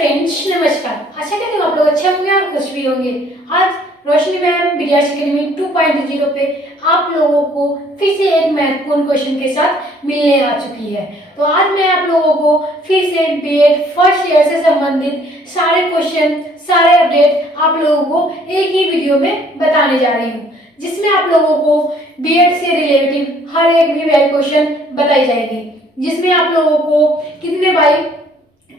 Friends, नमस्कार। आशा करती हूँ आप लोग अच्छे होंगे और खुश भी होंगे। आज रोशनी मैम विद्यार्थी अकेडमी 2.0 पे आप लोगों को फिर से एक महत्वपूर्ण क्वेश्चन के साथ मिलने आ चुकी है। तो आज मैं आप लोगों को फिर से बीएड फर्स्ट ईयर से संबंधित सारे क्वेश्चन, सारे अपडेट आप लोगों को एक ही वीडियो में बताने जा रही हूँ, जिसमें आप लोगों को बीएड से रिलेटेड हर एक भी क्वेश्चन बताई जाएगी, जिसमें आप लोगों को कितने बाई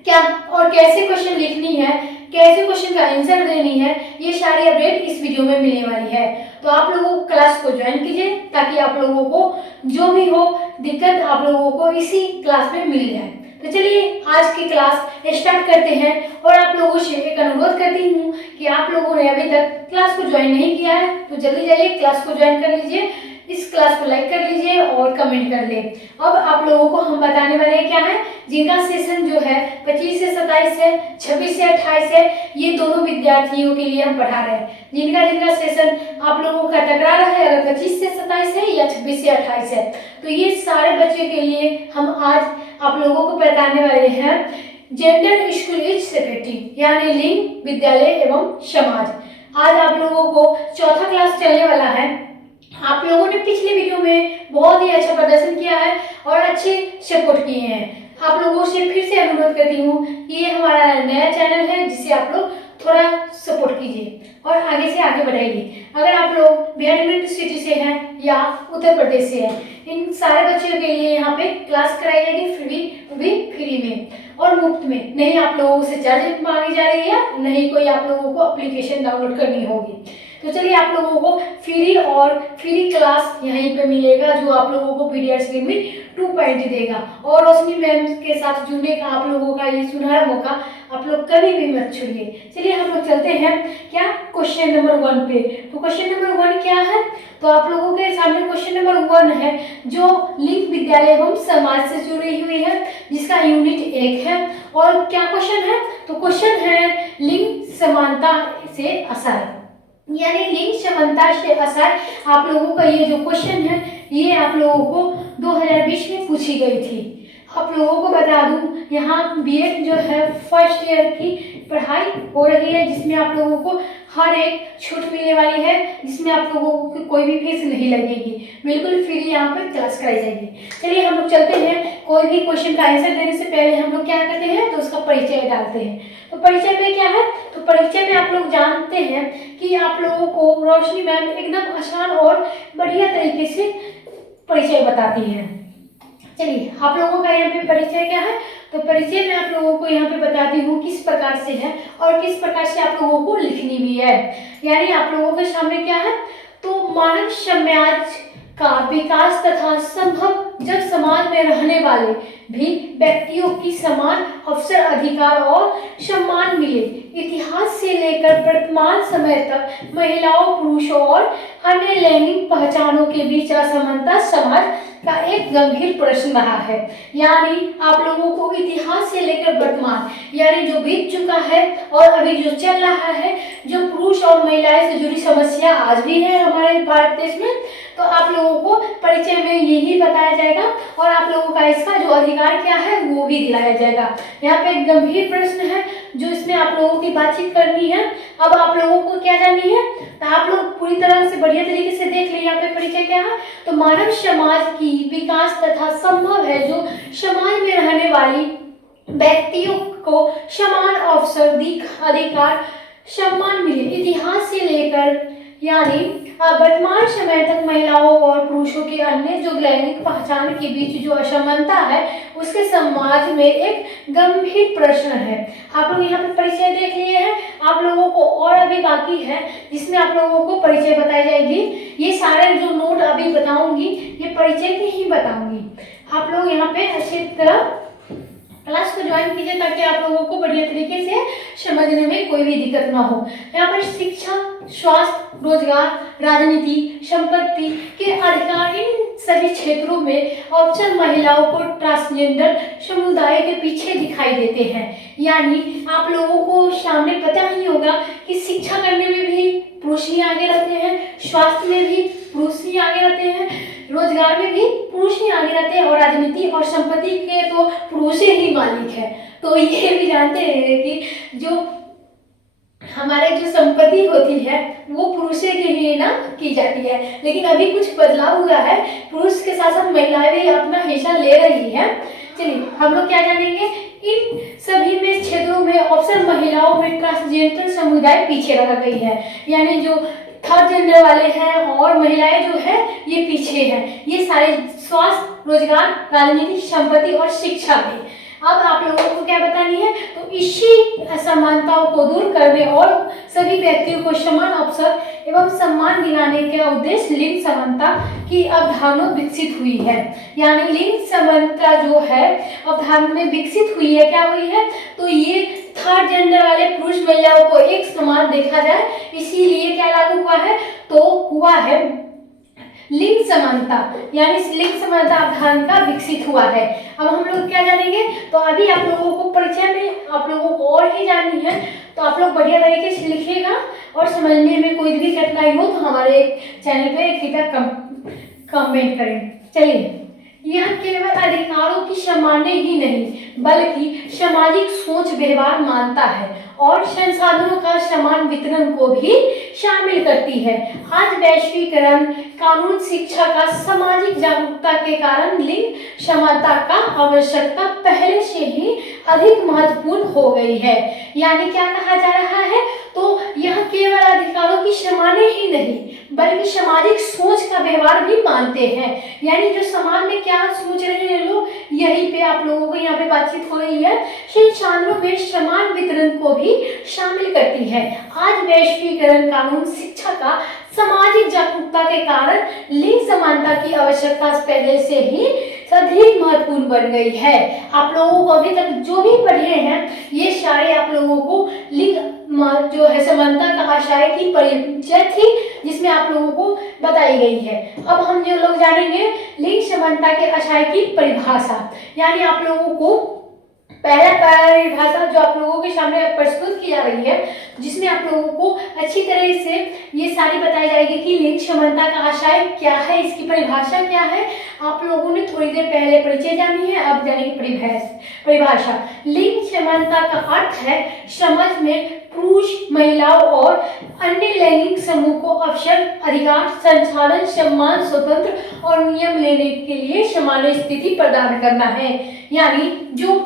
क्या और कैसे क्वेश्चन लिखनी है, कैसे क्वेश्चन का आंसर देनी है, ये सारी अपडेट इस वीडियो में मिलने वाली है। तो आप लोगों को क्लास को ज्वाइन कीजिए ताकि आप लोगों को जो भी हो दिक्कत आप लोगों को इसी क्लास में मिल जाए। तो चलिए आज की क्लास स्टार्ट करते हैं। और आप लोगों से एक अनुरोध करती हूँ कि आप लोगों ने अभी तक क्लास को ज्वाइन नहीं किया है तो जल्दी जाइए क्लास को ज्वाइन कर लीजिए, इस क्लास को लाइक कर लीजिए और कमेंट कर ले। अब आप लोगों को हम बताने वाले हैं क्या है, जिनका सेशन जो है 25 से 27 है, 26 से 28 है, ये दोनों विद्यार्थियों के लिए हम पढ़ा रहे हैं। जिनका सेशन आप लोगों का टकरा रहा है, अगर 25 से 27 है या 26 से 28 है, तो ये सारे बच्चे के लिए हम आज आप लोगों को बताने वाले हैं जेंडर स्कूल एज सेक्रेटरी यानी लिंग, विद्यालय एवं समाज। आज आप लोगों को चौथा क्लास चलने वाला है। आप लोगों ने पिछले वीडियो में बहुत ही अच्छा प्रदर्शन किया है और अच्छे सपोर्ट किए हैं। आप लोगों से फिर से अनुरोध करती हूँ कि ये हमारा नया चैनल है, जिसे आप लोग थोड़ा सपोर्ट कीजिए और आगे से आगे बढ़ाइए। अगर आप लोग बिहार यूनिवर्सिटी से हैं या उत्तर प्रदेश से हैं, इन सारे बच्चों के लिए यहाँ पे क्लास कराई जाएगी फ्री में और मुफ्त में। नहीं आप लोगों से चार्ज मांगी जा रही है, नहीं कोई आप लोगों को एप्लीकेशन डाउनलोड करनी होगी। तो चलिए आप लोगों को फ्री क्लास यहीं पे मिलेगा, जो आप लोगों को पीडीएफ अकेडमी 2.0 देगा। और रोशनी मैम के साथ जुड़ने का आप लोगों का ये सुनहरा मौका आप लोग कभी भी मत छोड़िए। चलिए हम लोग चलते हैं क्या क्वेश्चन नंबर 1 पे। तो क्वेश्चन नंबर 1 क्या है, तो आप लोगों के सामने क्वेश्चन नंबर 1 है, जो लिंग, विद्यालय एवं समाज से जुड़ी हुई है, जिसका यूनिट 1 है। और क्या क्वेश्चन है, तो क्वेश्चन है लिंग समानता से असर, यानी लिंग समानता से असर। आप लोगों का ये जो क्वेश्चन है ये आप लोगों को 2020 में पूछी गई थी। आप लोगों को बता दूं, यहाँ बीएड जो है फर्स्ट ईयर की पढ़ाई हो रही है, जिसमें आप लोगों को हर एक छूट मिलने वाली है, जिसमें आप लोगों को कोई भी फीस नहीं लगेगी, बिल्कुल फ्री यहाँ पर क्लास कराई जाएगी। चलिए हम लोग चलते हैं। कोई भी क्वेश्चन का आंसर देने से पहले हम लोग क्या करते हैं, तो उसका परिचय डालते हैं। तो परिचय में क्या है, तो परिचय में आप लोग जानते हैं कि आप लोगों को रोशनी मैम एकदम आसान और बढ़िया तरीके से परिचय बताती हैं। चलिए आप लोगों का यहाँ पे परिचय क्या है, तो परिचय में आप लोगों को यहाँ पे बताती हूँ किस प्रकार से है और किस प्रकार से आप लोगों को लिखनी भी है। यानी आप लोगों के सामने क्या है, तो मानव समाज का विकास तथा संभव जब समाज में रहने वाले भी व्यक्तियों की समान अवसर, अधिकार और सम्मान मिले। इतिहास से लेकर वर्तमान समय तक महिलाओं, पुरुषों और अन्य लैंगिक पहचानों के बीच असमानता समाज का एक गंभीर प्रश्न रहा है। यानी आप लोगों को इतिहास से लेकर वर्तमान, यानी जो बीत चुका है और अभी जो चल रहा है, जो पुरुष और महिलाएं से जुड़ी समस्या आज भी है हमारे भारत देश में, तो आप लोगों को परिचय में यही बताया जाएगा और आप लोगों का इसका जो अधिकार क्या है वो भी दिलाया जाएगा। यहाँ पे एक गंभीर प्रश्न है जो इसमें आप लोगों की बातचीत करनी है। अब आप लोगों को क्या जाननी है, तो आप लोग पूरी तरह से बढ़िया तरीके से देख लीजिए। यहाँ पे परिचय क्या है, तो मानव समाज की विकास तथा संभव है जो समाज में रहने वाली व्यक्तियों को समान अवसर, अधिकार, सम्मान मिले। इतिहास से लेकर यानी वर्तमान समय तक महिलाओं और पुरुषों के अन्य जो लैंगिक पहचान के बीच जो असमानता है उसके समाज में एक गंभीर प्रश्न है। आप लोग यहाँ पे परिचय देख लिए हैं। आप लोगों को और अभी बाकी है जिसमें आप लोगों को परिचय बताई जाएगी। ये सारे जो नोट अभी बताऊंगी ये परिचय की ही बताऊंगी। आप लोग यहाँ पे अच्छी तरह क्लास को ज्वाइन कीजिए ताकि आप लोगों को बढ़िया तरीके से समझने में कोई भी दिक्कत ना हो। यहाँ पर शिक्षा, स्वास्थ्य, रोजगार, राजनीति, संपत्ति के अधिकार, इन सभी क्षेत्रों में अवसर महिलाओं को ट्रांसजेंडर समुदाय के पीछे दिखाई देते हैं। यानी आप लोगों को सामने पता ही होगा कि शिक्षा करने में भी पुरुष ही आगे रहते हैं, स्वास्थ्य में भी पुरुष ही आगे रहते हैं, रोजगार में भी पुरुष ही आगे रहते हैं, और राजनीति और संपत्ति के तो पुरुष ही मालिक है। तो ये भी जानते हैं कि जो हमारे जो संपत्ति होती है वो पुरुष के ही ना की जाती है, लेकिन अभी कुछ बदलाव हुआ है, पुरुष के साथ साथ महिलाएं भी अपना हिस्सा ले रही है। चलिए हम लोग क्या जानेंगे, इन सभी में क्षेत्रों में ऑप्शन महिलाओं में ट्रांसजेंडर समुदाय पीछे रह गई है, यानी जो थर्ड जेंडर वाले हैं और महिलाएं जो है ये पीछे हैं। ये सारे स्वास्थ्य, रोजगार, राजनीति, संपत्ति और शिक्षा भी। अब आप लोगों को क्या बतानी है, तो इसी असमानताओं को दूर करने और सभी व्यक्तियों को समान अवसर एवं सम्मान दिलाने के उद्देश्य लिंग समानता की अवधारणा विकसित हुई है। यानी लिंग समानता जो है अवधारणा में विकसित हुई है, क्या हुई है, तो ये थर्ड जेंडर वाले पुरुष महिलाओं को एक समान देखा जाए, इसीलिए क्या लागू हुआ है, तो हुआ है लिंग समानता, यानी लिंग समानता अवधारणा विकसित हुआ है। अब हम लोग क्या जानेंगे, तो अभी आप लोगों को परिचय में आप लोगों को और ही जाननी है, तो आप लोग बढ़िया तरीके से लिखिएगा और समझने में कोई भी कठिनाई हो तो हमारे चैनल पे कृपया कमेंट करें। चलिए, यह केवल अधिकारों की सामान्य ही नहीं बल्कि सामाजिक सोच व्यवहार मानता है और संसाधनों का समान वितरण को भी शामिल करती है। आज वैश्वीकरण, कानून, शिक्षा का सामाजिक जागरूकता के कारण लिंग समानता का आवश्यकता पहले से ही अधिक महत्वपूर्ण हो गई है। यानी क्या कहा जा रहा है, तो यह केवल अधिकारों की सामान्य ही नहीं बल्कि सामाजिक सोच का व्यवहार भी मानते हैं। यानी जो समाज में क्या सोच रहे हैं लोग, यही पे आप लोगों को यहाँ पे बातचीत हो रही है। संसाधनों में समान वितरण को भी शामिल करती है। आज वैश्वीकरण, कानून, शिक्षा का सामाजिक जागरूकता के कारण लिंग समानता की आवश्यकता पहले से ही अधिक महत्वपूर्ण बन गई है। आप लोगों को अभी तक जो भी पढ़े हैं ये सारे आप लोगों को लिंग जो है समानता का आशय की परिचय थी, जिसमें आप लोगों को बताई गई है। अब हम जो लोग जानेंगे लिंग समानता के आशय की परिभाषा, यानी आप लोगों को पहला परिभाषा जो आप लोगों के सामने प्रस्तुत की जा रही है, जिसमें आप लोगों को अच्छी तरह से ये सारी बताई जाएगी कि लिंग समानता का आशय क्या है, इसकी परिभाषा क्या है। आप लोगों ने थोड़ी देर पहले परिचय जानी है, अब जानेंगे परिभाषा। लिंग समानता का अर्थ है समाज में पुरुष, महिलाओं और अन्य लैंगिक समूह को अवसर, अधिकार, संसाधन, सम्मान, स्वतंत्र और नियम लेने के लिए समान स्थिति प्रदान करना है। यानी जो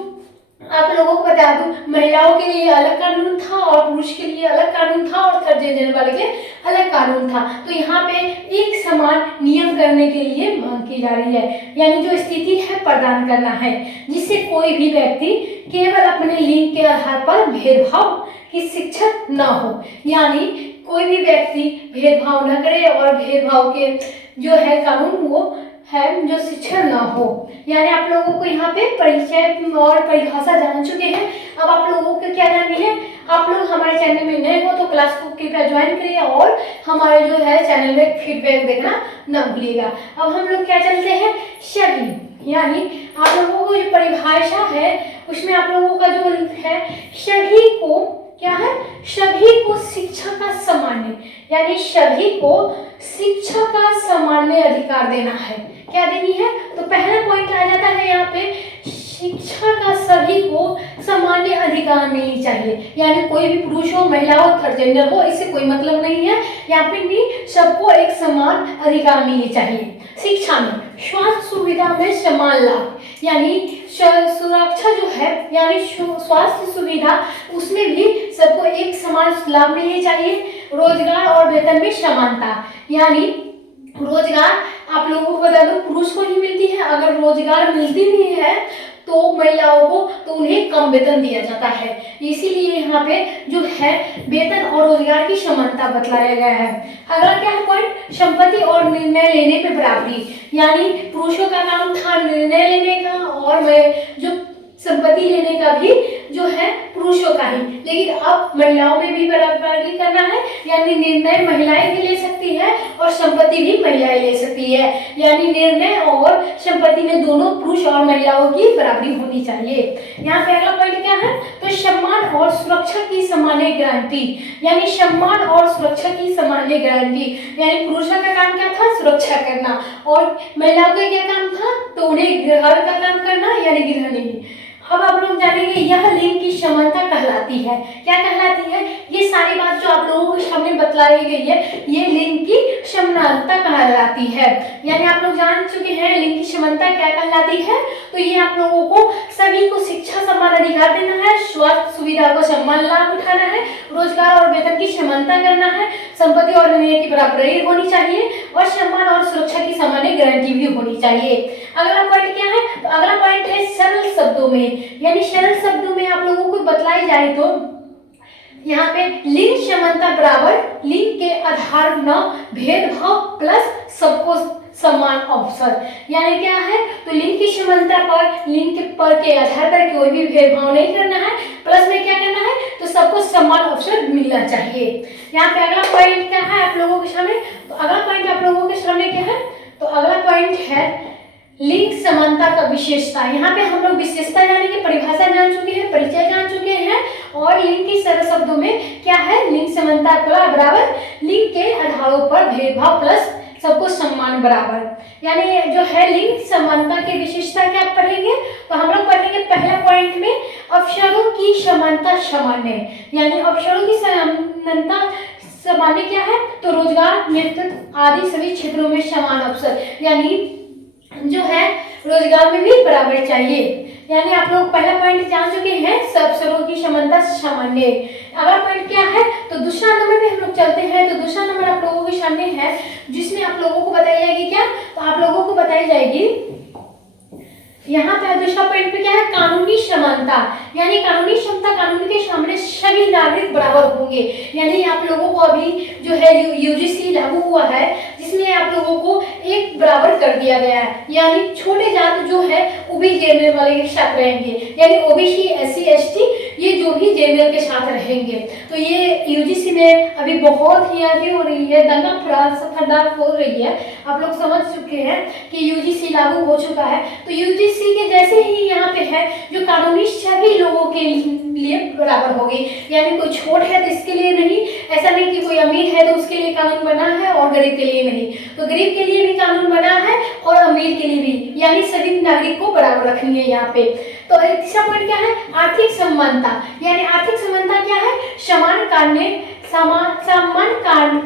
आप लोगों को बता दूं, महिलाओं के लिए अलग कानून था और पुरुष के लिए अलग कानून था और थर्ड जेंडर वाले के अलग कानून था। तो यहाँ पे एक समान नियम करने के लिए मांग की जा रही है, यानी जो स्थिति है प्रदान करना है, जिससे कोई भी व्यक्ति केवल अपने लिंग के आधार पर भेदभाव की शिक्षा न हो। यानी कोई भी व्यक्ति भेदभाव न करे और भेदभाव के जो है कानून वो है जो शिक्षा ना हो। यानी आप लोगों को यहाँ पे परिचय और परिभाषा जान चुके हैं। अब आप लोगों को क्या जाननी है, आप लोग हमारे चैनल में नए हो तो क्लास को कृपया ज्वाइन करिए और हमारे जो है चैनल में फीडबैक देना ना भूलिएगा। अब हम लोग क्या चलते हैं, सभी, यानी आप लोगों को जो परिभाषा है उसमें आप लोगों का जो है सभी को क्या है, सभी को शिक्षा का सामान्य, यानी सभी को शिक्षा का सामान्य अधिकार देना है। क्या देनी है, तो पहला पॉइंट आ जाता है यहाँ पे, शिक्षा का सभी को सामान्य अधिकार मिलनी चाहिए। यानी कोई भी पुरुष हो, महिला हो, थर्ड जेंडर हो, इससे कोई मतलब नहीं है। यहाँ पे भी सबको एक समान अधिकार मिलनी चाहिए। शिक्षा में, स्वास्थ्य सुविधा में समान लाभ, यानी सुरक्षा जो है, यानी स्वास्थ्य सुविधा उसमें भी सबको एक समान लाभ मिलनी चाहिए। रोजगार और वेतन में समानता, यानी रोजगार आप लोगों को बता दो पुरुष को ही मिलती है, अगर रोजगार मिलती नहीं है तो महिलाओं को तो उन्हें कम वेतन दिया जाता है। इसीलिए यहाँ पे जो है वेतन और रोजगार की समानता बतलाया गया है। अगला क्या है पॉइंट, संपत्ति और निर्णय लेने पे बराबरी, यानी पुरुषों का काम था निर्णय लेने का और जो संपत्ति लेने का भी जो है पुरुषों का ही, लेकिन अब महिलाओं में भी बराबरी करना है। यानी निर्णय महिलाएं भी ले सकती है और संपत्ति भी महिलाएं ले सकती है। यानी निर्णय और संपत्ति में दोनों पुरुष और महिलाओं की बराबरी होनी चाहिए। यहाँ पे अगला पॉइंट क्या है, तो सम्मान और सुरक्षा की सामान्य गारंटी, यानी सम्मान और सुरक्षा की सामान्य गारंटी। यानी पुरुषों का काम क्या था? सुरक्षा करना, और महिलाओं का क्या काम था? तो उन्हें घर का काम करना, यानी गृहिणी। अब आप लोग जानेंगे यह लिंग की समानता कहलाती है। क्या कहलाती है? ये सारी बात जो आप लोगों के सामने बतलाई गई है, ये लिंग की समानता कहलाती है। यानी आप लोग जान चुके हैं लिंग की समानता क्या कहलाती है। तो ये आप लोगों को सभी को शिक्षा समान अधिकार देना है, स्वास्थ्य सुविधा को समान लाभ उठाना है, रोजगार और वेतन की समानता करना है, संपत्ति और न्याय की बराबरी होनी चाहिए, और सम्मान और सुरक्षा की सामान्य गारंटी भी होनी चाहिए। अगला पॉइंट क्या है? तो अगला पॉइंट है सरल शब्दों में, यानी सरल शब्दों में आप लोगों को बतलाई जाए तो यहाँ पे लिंग समानता बराबर लिंग के आधार न भेदभाव प्लस सबको समान अवसर। यानी क्या है? तो लिंग की समानता पर लिंग के आधार पर कोई भी भेदभाव नहीं करना है, प्लस में क्या करना है? तो सबको समान अवसर मिलना चाहिए। यहाँ पे अगला पॉइंट क्या है आप लोगों के सामने? तो अगला पॉइंट आप लोगों के सामने क्या है? तो अगला पॉइंट है लिंग समानता का विशेषता। यहाँ पे हम लोग विशेषता यानी कि परिभाषा जान चुके हैं, परिचय जान चुके हैं, और लिंग की सरल शब्दों में क्या है? लिंग समानता बराबर लिंग के आधारों पर भेदभाव प्लस सबको सम्मान बराबर। यानी जो है लिंग समानता की विशेषता क्या पढ़ेंगे? तो हम लोग पढ़ेंगे पहला पॉइंट में अवसरों की समानता सामान्य, यानी अवसरों की समानता सामान्य क्या है? तो रोजगार, नेतृत्व आदि सभी क्षेत्रों में समान अवसर, यानी जो है रोजगार में भी बराबर चाहिए। यानी आप लोग पहला पॉइंट जान चुके हैं, सब अवसरों की समानता सामान्य। अगला पॉइंट क्या है? तो दूसरा नंबर पे हम लोग चलते हैं। तो दूसरा नंबर आप लोगों के सामने है, जिसमें आप लोगों को बताई जाएगी क्या? तो आप लोगों को बताई जाएगी यहाँ पे दूसरा पॉइंट पे क्या है? कानूनी समानता, यानी कानूनी क्षमता, कानून के सामने सभी नागरिक बराबर होंगे। यानी आप लोगों को अभी जो है यूजीसी लागू हुआ है, जिसमें आप लोगों को एक बराबर कर दिया गया है। यानी छोटे जात जो है वो भी जनरल वाले के साथ रहेंगे, यानी ओबीसी, एससी, एसटी ये जो भी जनरल के साथ रहेंगे। तो ये यूजीसी में अभी बहुत ही आगे हो रही है, दंगा फसाद हो रही है। आप लोग समझ चुके हैं कि यूजीसी लागू हो चुका है। तो यूजीसी के जैसे ही यहाँ पे है, जो कानूनी सभी लोगों के लिए बराबर होगी। यानी कोई छोट है तो इसके लिए नहीं, ऐसा नहीं कि कोई अमीर है तो उसके लिए कानून बना है और गरीब के लिए नहीं। तो गरीब के लिए भी कानून बना है और अमीर के लिए भी, यानी सभी नागरिक को बराबर रखेंगे यहाँ पे। तो तीसरा पॉइंट क्या है? आर्थिक समानता, यानी आर्थिक समानता क्या है? समान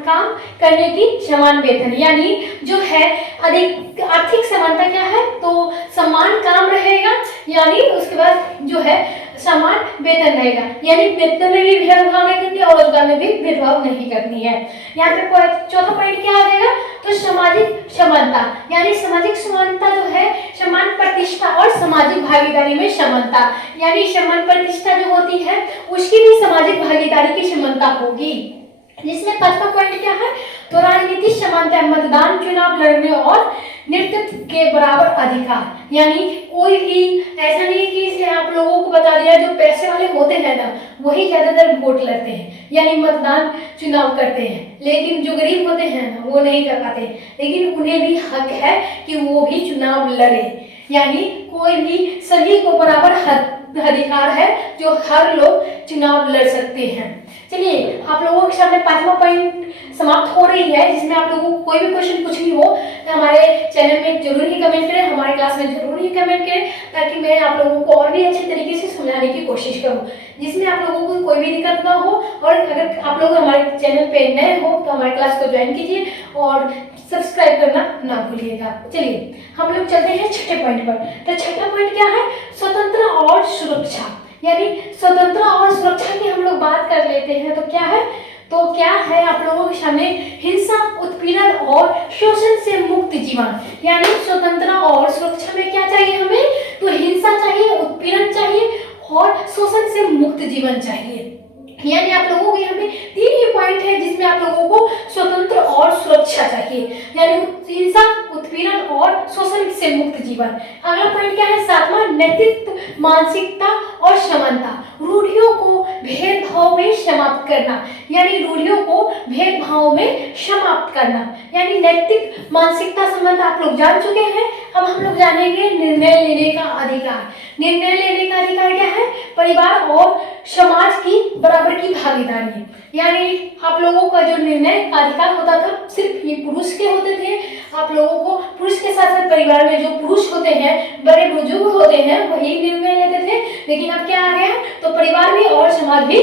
काम करने की समान वेतन, यानी जो है अधिक आर्थिक समानता क्या है? तो समान काम रहेगा, यानी उसके बाद जो है समान वेतन रहेगा, यानी वेतन में भी भेदभाव नहीं करनी और रोजगार में भी भेदभाव नहीं करनी है। यहाँ पे चौथा पॉइंट क्या आ जाएगा? तो सामाजिक समानता, यानी सामाजिक समानता जो है समान प्रतिष्ठा और सामाजिक भागीदारी में समानता, यानी समान प्रतिष्ठा जो होती है उसकी भी सामाजिक भागीदारी की समानता होगी। जिसमें पांचवा पॉइंट क्या है? तो राजनीतिक समानता, मतदान, चुनाव लड़ने और नेतृत्व के बराबर अधिकार। यानी कोई भी ऐसा नहीं कि इसलिए आप लोगों को बता दिया, जो पैसे वाले होते हैं ना वही ज्यादातर वोट लड़ते हैं, यानी मतदान चुनाव करते हैं, लेकिन जो गरीब होते हैं ना वो नहीं कर पाते। लेकिन उन्हें भी हक है कि वो भी चुनाव लड़े, यानी कोई भी सभी को बराबर अधिकार है, जो हर लोग चुनाव लड़ सकते हैं। चलिए आप लोगों के सामने पांचवा पॉइंट समाप्त हो रही है, जिसमें आप लोगों को कोई भी क्वेश्चन पूछनी हो तो हमारे चैनल में जरूर ही कमेंट करें, हमारे क्लास में जरूर ही कमेंट करें, ताकि मैं आप लोगों को और भी अच्छे तरीके से समझाने की कोशिश करूं, जिसमें आप लोगों को कोई भी दिक्कत ना हो। और अगर आप लोग हमारे चैनल पे नए हो तो हमारे क्लास को ज्वाइन कीजिए और सब्सक्राइब करना ना भूलिएगा। चलिए हम लोग चलते हैं छठे पॉइंट पर। तो छठा पॉइंट क्या है? स्वतंत्र और सुरक्षा, यानी स्वतंत्र और सुरक्षा की हम लोग बात कर लेते हैं। तो क्या है? तो क्या है आप लोगों के सामने? हिंसा, उत्पीड़न और शोषण से मुक्त जीवन। यानी स्वतंत्र और सुरक्षा में क्या चाहिए हमें? तो हिंसा चाहिए, उत्पीड़न चाहिए और शोषण से मुक्त जीवन चाहिए। यानी आप लोगों को यहाँ पे तीन ही पॉइंट है जिसमें आप लोगों को स्वतंत्र और सुरक्षा चाहिए, यानी हिंसा, उत्पीड़न और शोषण से मुक्त जीवन। अगला पॉइंट क्या है? सातवां, नैतिक मानसिकता और समानता, रूढ़ियों को भेदभाव में समाप्त करना, यानी रूढ़ियों को भेदभाव में समाप्त करना, यानी नैतिक मानसिकता संबंध आप लोग जान चुके हैं। अब हम लोग जानेंगे निर्णय लेने का अधिकार। निर्णय लेने का अधिकार क्या है? परिवार और समाज की बराबर की भागीदारी, यानी आप लोगों का जो निर्णय का अधिकार होता था सिर्फ ये पुरुष के होते थे। आप लोगों को पुरुष के साथ साथ परिवार में जो पुरुष होते हैं, बड़े बुजुर्ग होते हैं, वही निर्णय लेते थे। लेकिन अब क्या आ गया? तो परिवार भी और समाज भी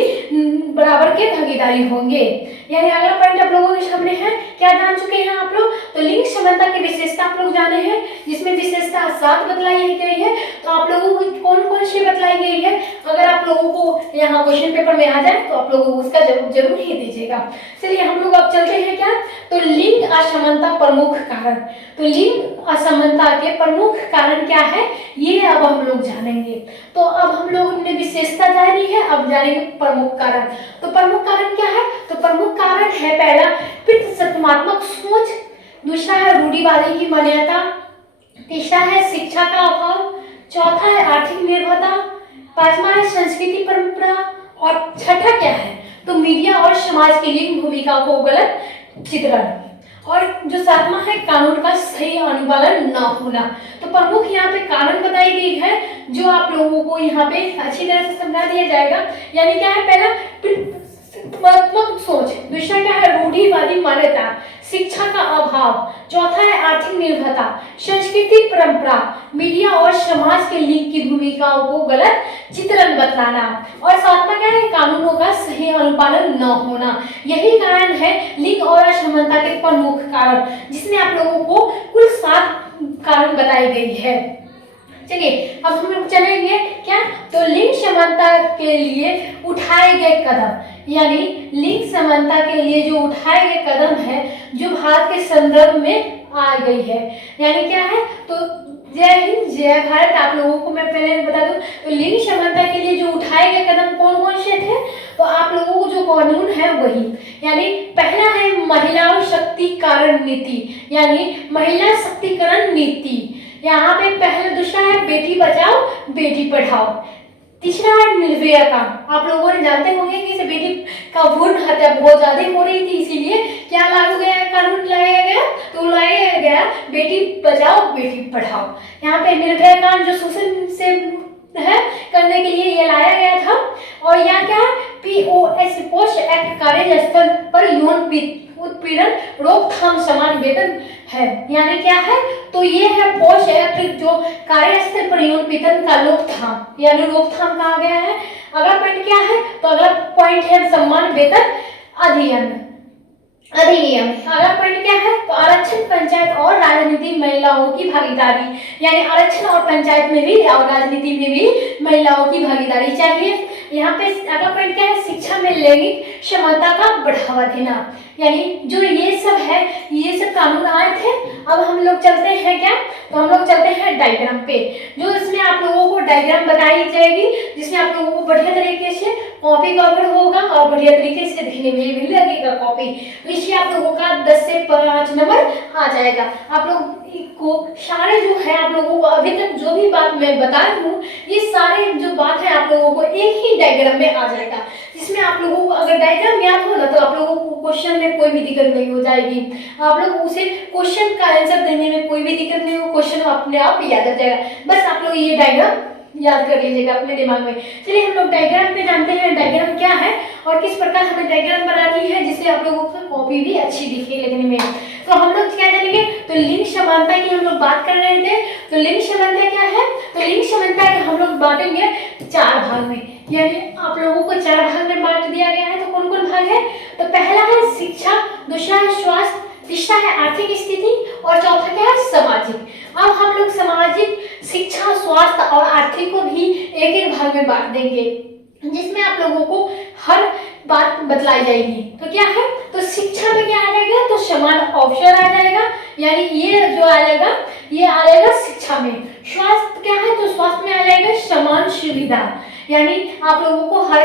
बराबर के भागीदारी होंगे। यानी अगला पॉइंट आप लोगों के सामने है, क्या जान चुके हैं आप लोग? तो लिंग समानता की विशेषता आप लोग जाने हैं, जिसमें विशेषता 7 बतलाई गई है। तो आप लोगों को कौन कौन सी बतलाई गई है? अगर आप लोगों को यहाँ क्वेश्चन पेपर में आ जाए तो आप लोगों को उसका जरूर ही दीजिएगा। चलिए हम लोग अब चलते हैं क्या? तो लिंग असमानता प्रमुख कारण। तो लिंग असमानता के प्रमुख कारण क्या है, ये अब हम लोग जानेंगे। तो अब हम लोग ने विशेषता जानी है, अब जानेंगे प्रमुख कारण। तो प्रमुख कारण क्या है? तो प्रमुख कारण है पहला पितृसत्तात्मक सोच, दूसरा है रूढ़िवादी की मान्यता, तीसरा है शिक्षा का अभाव, चौथा है आर्थिक निर्भरता, पांचवा है संस्कृति परंपरा, और छठा क्या है? तो मीडिया और समाज की लिंग भूमिका को गलत चित्रण, और जो सातवां है कानून का सही अनुपालन न होना। तो प्रमुख यहाँ पे कारण बताई गई है, जो आप लोगों को यहाँ पे अच्छी तरह से समझा दिया जाएगा। यानी क्या है? पहला पितृसत्तात्मक सोच, दूसरा क्या है? रूढ़िवादी मान्यता, शिक्षा का अभाव, चौथा है आर्थिक निर्भरता, संस्कृति परंपरा, मीडिया और समाज के लिंग की भूमिकाओं को गलत चित्रण बतलाना, और सातवां क्या है? कानूनों का सही अनुपालन न होना। यही कारण है लिंग और असमानता के प्रमुख कारण, जिसमें आप लोगों को कुल 7 कारण बताई गई है। चलिए अब हम लोग चलेंगे क्या? तो लिंग समानता के लिए उठाए गए कदम, यानी लिंग समानता के लिए जो उठाए गए कदम है, जो भारत के संदर्भ में आ गई है। यानी क्या है? तो जय हिंद जय भारत। आप लोगों को मैं पहले बता दूं, तो लिंग समानता के लिए जो उठाए गए कदम कौन कौन से थे? तो आप लोगों को जो कानून है वही, यानी पहला है महिला शक्तिकरण नीति, यानी महिला शक्तिकरण नीति। यहाँ पे पहला, दूसरा है बेटी बचाओ बेटी पढ़ाओ, तीसरा है निर्भया कानून। आप लोगों ने जानते होंगे कि बेटी का भ्रूण हत्या बहुत ज्यादा हो रही थी, इसीलिए क्या लागू गया, कानून लाया गया? तो लाया गया बेटी बचाओ बेटी पढ़ाओ। यहाँ पे निर्भया कानून जो शोषण से है करने के लिए ये लाया गया था। और यहाँ क्या है? POS पोस्ट एक्ट कार्यस्थल पर यौन उत्पीड़न रोकथाम समान वेतन है। यानी क्या है? तो ये है पोस्ट एक्ट जो कार्यस्थल पर यौन उत्पीड़न का रोकथाम, यानी रोकथाम कहा गया है। अगला पॉइंट क्या है? तो अगला पॉइंट है समान वेतन अधिनियम। अगला पॉइंट क्या है? तो आरक्षण पंचायत और राजनीति महिलाओं की भागीदारी, यानी आरक्षण और पंचायत में भी और राजनीति में भी महिलाओं की भागीदारी चाहिए। यहाँ पे अगला पॉइंट क्या है? शिक्षा में लैंगिक समानता का बढ़ावा देना, यानी जो ये सब है, ये सब कानून आए थे। अब हम लोग चलते हैं क्या? तो हम लोग चलते हैं डायग्राम पे, जो इसमें आप लोगों को डायग्राम बताई जाएगी, जिसमें आप लोगों को बढ़िया तरीके से कॉपी कवर होगा और बढ़िया तरीके से देखने में भी लगेगा कॉपी। तो इससे आप लोगों का 10 से 5 नंबर आ जाएगा। आप लोग को सारे जो है, आप लोगों को अभी तक जो भी बात मैं बता रही हूँ, ये सारे जो बात है आप लोगों को एक ही डायग्राम में आ जाएगा, जिसमें आप लोगों को अगर डायग्राम याद हो ना, तो आप लोगों को क्वेश्चन में कोई भी दिक्कत नहीं हो जाएगी। आप लोग उसे क्वेश्चन का आंसर देने में कोई भी दिक्कत नहीं हो, क्वेश्चन अपने आप याद आ जाएगा। बस आप लोग ये डायग्राम याद कर लीजिएगा अपने दिमाग में। चलिए हम लोग डायग्राम पे जानते हैं डायग्राम क्या है और किस प्रकार हमें डायग्राम बनानी है, जिससे आप लोगों को कॉपी भी अच्छी दिखे लिखने में। तो हम लोग क्या जानेंगे? तो लिंग समानता की हम लोग बात कर रहे थे। तो लिंग समानता क्या है? तो लिंग समानता के हम लोग बांटेंगे 4 भाग में, यानी आप लोगों को 4 भाग में बांट दिया गया है। तो कौन कौन भाग है? तो पहला है शिक्षा, दूसरा है स्वास्थ्य, तीसरा है आर्थिक स्थिति और चौथा क्या है? सामाजिक। अब हम लोग सामाजिक, शिक्षा, स्वास्थ्य और आर्थिक को भी एक एक भाग में बांट देंगे, जिसमें आप लोगों को हर बात बतलाई जाएगी। तो क्या है? तो शिक्षा में क्या आ जाएगा? तो समान अवसर आ जाएगा, यानी ये जो आ जाएगा ये आ जाएगा शिक्षा में। स्वास्थ्य क्या है? तो स्वास्थ्य में आ जाएगा समान सुविधा, यानी आप लोगों को हर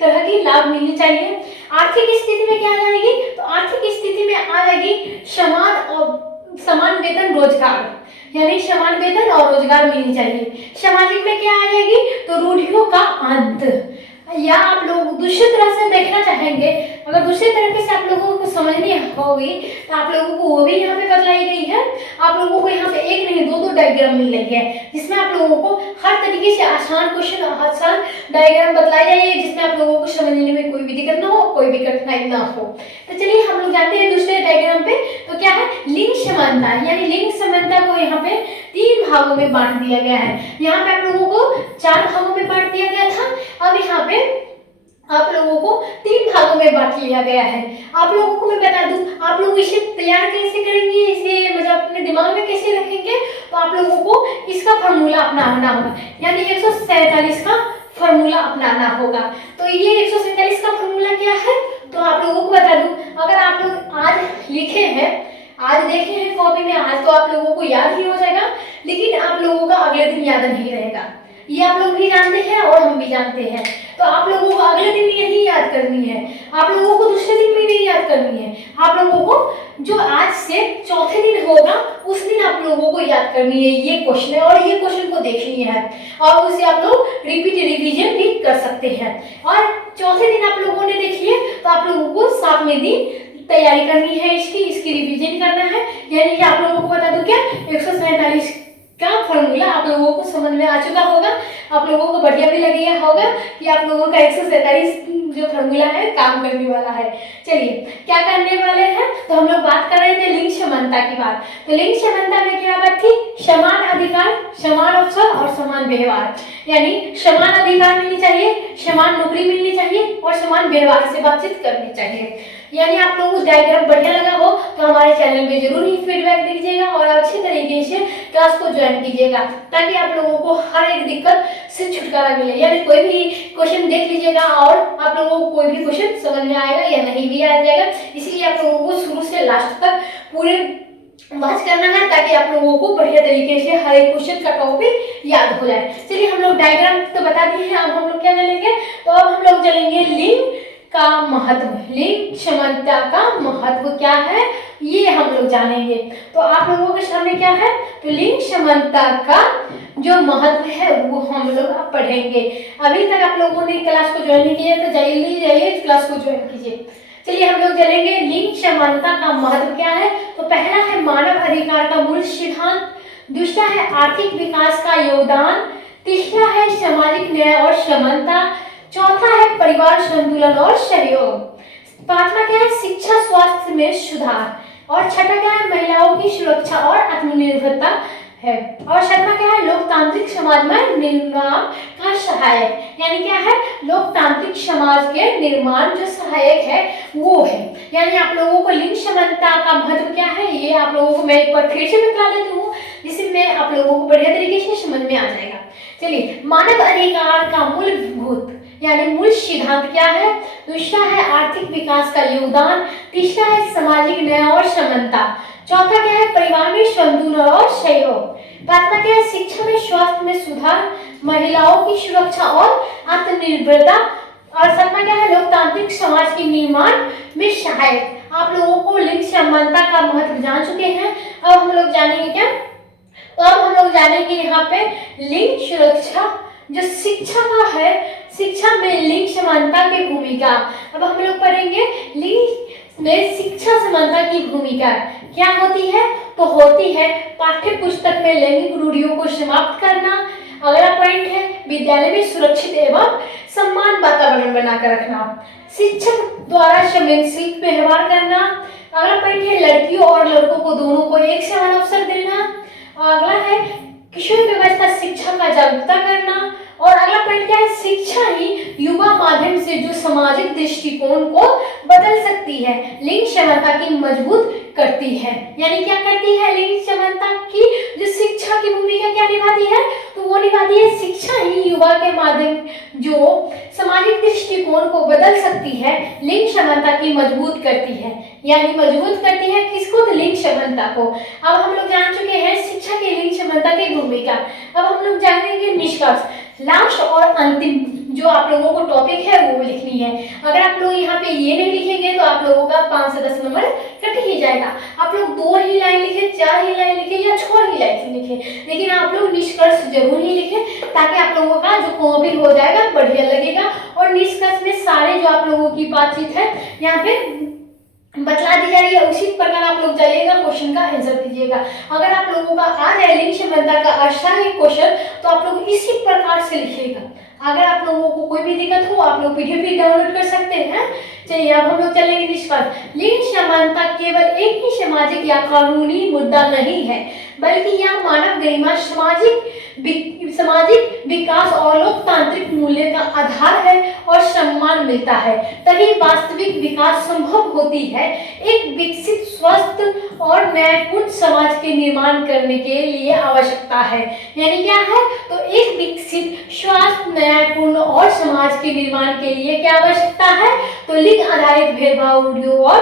तरह की लाभ मिलनी चाहिए। आर्थिक स्थिति में क्या आ जाएगी? तो आर्थिक स्थिति में आ जाएगी समान वेतन रोजगार, यानी समान वेतन और रोजगार मिलनी चाहिए। सामाजिक में क्या आ जाएगी? तो रूढ़ियों का अंत। या आप लोग दूसरी तरह से देखना चाहेंगे, अगर दूसरे तरीके से आप लोगों को समझनी होगी तो आप लोगों को वो भी यहाँ पे बतलाई गई है। आप लोगों को यहाँ पे एक नहीं दो डायग्राम मिल रही है, जिसमें आप लोगों को हर तरीके से आसान क्वेश्चन, आसान डायग्राम बतलाई जाएगी, जिसमें आप लोगों को समझने में कोई भी दिक्कत ना हो, कोई भी कठिनाई ना हो। तो चलिए हम लोग जाते हैं दूसरे डायग्राम पे। तो क्या है, लिंग समानता, यानी लिंग समानता को यहाँ पे 3 भागों में बांट दिया गया है। यहाँ पे आप लोगों को 4 भागों में बांट दिया गया था, अब यहाँ पे आप लोगों को 3 भागों में बांट लिया गया है। आप लोगों को मैं बता दूं, आप लोग इसे तैयार कैसे करेंगे, इसे मतलब अपने दिमाग में कैसे रखेंगे, तो आप लोगों को इसका फॉर्मूला अपनाना होगा, यानी 147 का फॉर्मूला अपनाना होगा। तो ये 147 का फॉर्मूला क्या है, तो आप लोगों को बता दूं, अगर आप लोग आज लिखे हैं, आज देखे हैं कॉपी में, आज तो आप लोगों को याद ही हो जाएगा, लेकिन आप लोगों का अगले दिन याद नहीं रहेगा। ये आप लोग भी जानते हैं और हम भी जानते हैं। तो आप लोगों को अगले दिन यही याद करनी है, आप लोगों को दूसरे दिन में नहीं याद करनी है। आप लोगों को जो आज से चौथे दिन होगा उस दिन आप लोगों को याद करनी है ये क्वेश्चन है, और ये क्वेश्चन को देखनी है, और उसे आप लोग रिवीजन भी कर सकते हैं। और चौथे दिन आप लोगों ने देख लिया तो आप लोगों को 7वें दिन तैयारी करनी है, इसकी रिवीजन करना है। यानी कि आप लोगों को बता दूं क्या, 147 का फॉर्मूला आप लोगों को समझ में आ चुका होगा। आप लोगों को बढ़िया भी लगेगा होगा कि आप लोगों का 147 जो फॉर्मूला है काम करने वाला है। चलिए क्या करने वाले हैं, तो हम लोग बात कर रहे थे लिंग समानता की बात। तो लिंग समानता में क्या बात थी, समान अधिकार, समान अवसर और समान व्यवहार, यानी समान अधिकार मिलनी चाहिए, समान नौकरी मिलनी चाहिए और समान व्यवहार से बातचीत करनी चाहिए। यानी आप लोगों को डायग्राम बढ़िया लगा हो तो हमारे चैनल में जरूर ही फीडबैक दीजिएगा और अच्छे तरीके से क्लास को ज्वाइन कीजिएगा, ताकि आप लोगों को हर एक दिक्कत से छुटकारा मिले। यानी कोई भी क्वेश्चन देख लीजिएगा और आप लोगों को कोई भी क्वेश्चन समझ में आएगा या नहीं भी आ जाएगा, इसलिए आप लोगों को शुरू से लास्ट तक पूरे बात करना है, ताकि आप लोगों को बढ़िया तरीके से हर एक क्वेश्चन का टॉपिक याद हो जाए। चलिए हम लोग डायग्राम तो बता दिए हैं, अब हम लोग क्या चलेंगे, तो अब हम लोग चलेंगे लिंग का महत्व, लिंग समानता का महत्व क्या है ये हम लोग जानेंगे। तो आप लोगों के सामने क्या है, तो लिंग समानता का जो महत्व है वो हम लोग अब पढ़ेंगे। अभी तक आप लोगों ने क्लास को ज्वाइन नहीं किया तो जल्दी जाइए क्लास को ज्वाइन कीजिए। चलिए हम लोग चलेंगे लिंग समानता का महत्व क्या है। तो पहला है मानव अधिकार का मूल सिद्धांत, दूसरा है आर्थिक विकास का योगदान, तीसरा है सामाजिक न्याय और समानता, चौथा है परिवार संतुलन और सहयोग, पांचवा क्या है शिक्षा स्वास्थ्य में सुधार, और छठा क्या है महिलाओं की सुरक्षा और आत्मनिर्भरता है, और सातवां क्या है लोकतांत्रिक समाज में निर्माण का सहायक, यानी क्या है लोकतांत्रिक समाज के निर्माण जो सहायक है वो है। यानी आप लोगों को लिंग समानता का महत्व क्या है ये आप लोगों को मैं एक बार फिर से बता देती हूँ, जिसमें आप लोगों को बढ़िया तरीके से समझ में आ जाएगा। चलिए मानव अधिकार का मूलभूत यानी मूल सिद्धांत क्या है, दूसरा है आर्थिक विकास का योगदान, तीसरा है सामाजिक न्याय और समानता, चौथा क्या है परिवार में संतुलन और सहयोग, पांचवा क्या है शिक्षा में स्वास्थ्य में सुधार, महिलाओं की सुरक्षा और आत्मनिर्भरता, और सातवां क्या है लोकतांत्रिक समाज के निर्माण में सहायक। आप लोगों को लिंग समानता का महत्व जान चुके हैं, अब हम लोग जानेंगे क्या, तो अब हम लोग जानेंगे यहाँ पे लिंग सुरक्षा जो शिक्षा का है, शिक्षा में लिंग समानता की भूमिका। अब हम लोग पढ़ेंगे लिंग में शिक्षा समानता की भूमिका क्या होती है, तो होती है पाठ्य पुस्तक में लैंगिक रूढ़ियों को समाप्त करना। अगला पॉइंट है विद्यालय में सुरक्षित एवं सम्मान वातावरण बनाकर रखना, शिक्षक द्वारा संवेदनशील व्यवहार करना। अगला पॉइंट है लड़कियों और लड़कों को दोनों को एक समान अवसर देना। अगला है किशोर व्यवस्था शिक्षा का जागरूकता करना, और अगला पॉइंट क्या है शिक्षा ही युवा माध्यम से जो सामाजिक दृष्टिकोण को बदल सकती है, लिंग समानता की मजबूत करती है। यानी क्या करती है लिंग समानता की जो शिक्षा की भूमिका क्या निभाती है, तो वो निभाती है शिक्षा ही युवा के माध्यम जो सामाजिक दृष्टिकोण को बदल सकती है, लिंग समानता की मजबूत करती है। यानी मजबूत करती है किसको, तो लिंग समानता को। अब हम लोग जान चुके हैं शिक्षा की लिंग समानता की भूमिका, अब हम लोग जानेंगे निष्कर्ष, लास्ट और अंतिम जो आप लोगों को टॉपिक है वो लिखें। लिखनी है। अगर आप लोग यहाँ पे ये नहीं लिखेंगे तो आप लोगों का 5 से 10 नंबर कट ही जाएगा। आप लोग 2 ही लाइन लिखे, 4 ही लाइन लिखे या 6 ही लाइन लिखे, लेकिन आप लोग निष्कर्ष जरूर ही लिखे, ताकि आप लोगों का जो कॉपी हो जाएगा बढ़िया लगेगा। और निष्कर्ष में सारे जो आप लोगों की बातचीत है यहाँ पे बतला दी जा रही है, उसी प्रकार आप लोग जाइएगा, क्वेश्चन का आंसर कीजिएगा। अगर आप लोगों का आ जाए लिंग समानता का अष्टांगिक क्वेश्चन तो आप लोग इसी प्रकार से लिखिएगा। अगर आप लोगों को कोई भी दिक्कत हो आप लोग पीडीएफ भी डाउनलोड कर सकते हैं। चलिए अब हम लोग चलेंगे निष्कर्ष। लिंग समानता केवल एक ही सामाजिक या कानूनी मुद्दा नहीं है, बल्कि यह मानव गरिमा, सामाजिक विकास और लोकतांत्रिक मूल्य का आधार है और सम्मान मिलता है तभी वास्तविक विकास संभव होती है। एक विकसित, स्वस्थ और न्यायपूर्ण समाज के निर्माण करने के लिए आवश्यकता है। यानी क्या है, तो एक विकसित, स्वस्थ, न्यायपूर्ण और समाज के निर्माण के लिए क्या आवश्यकता है, तो लिंग आधारित भेदभाव, रूढ़ियों और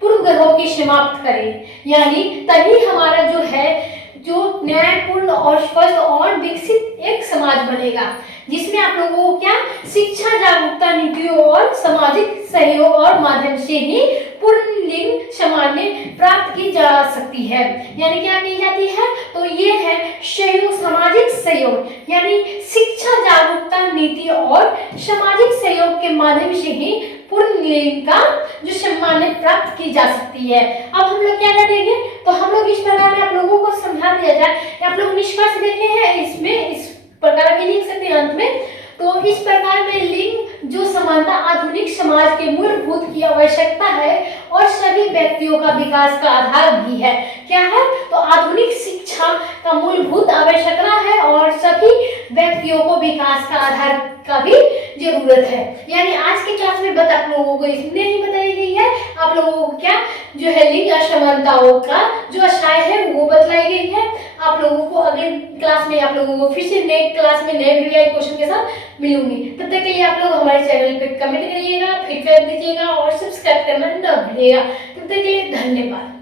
पूर्वग्रहों की समाप्त करें। यानी तभी हमारा जो है जो न्यायपूर्ण और स्वस्थ और विकसित एक समाज बनेगा, जिसमें आप लोगों को क्या शिक्षा, जागरूकता, नीतियों और सामाजिक सहयोग और माध्यम से ही पूर्ण लिंग सामान्य प्राप्त की जा सकती है। यानी क्या की जाती है, तो ये है सहयोग, सामाजिक सहयोग, यानी शिक्षा, जागरूकता, नीति और सामाजिक सहयोग के माध्यम से ही पूर्ण लिंग का जो सम्मान प्राप्त की जा सकती है। अब हम लोग क्या करेंगे, तो हम लोग इस प्रकार में आप लोगों को समझा दिया जाए। आप लोग निष्कर्ष देखे हैं, इसमें इस प्रकार भी लिख सकते हैं अंत में। तो इस प्रकार में लिंग जो समानता आधुनिक समाज के मूलभूत की आवश्यकता है और सभी व्यक्तियों का विकास का आधार भी है। क्या है, तो आधुनिक शिक्षा का मूलभूत आवश्यकता है और सभी व्यक्तियों को विकास का आधार का भी जरूरत है। यानी आज की क्लास में आप लोगों को इसमें ही बताई गई है। आप लोगों को क्या जो है लिंग असमानताओं का जो अध्याय है वो बतलाई गई है। आप लोगों को अगले क्लास में आप लोगों को फिर से नए क्लास में नए वीडियो क्वेश्चन के साथ मिलूंगी। तब तक के लिए आप लोग हमारे चैनल पे कमेंट करिएगा, फीडबैक दीजिएगा और सब्सक्राइब करना न भूलिएगा। तब तक के लिए धन्यवाद।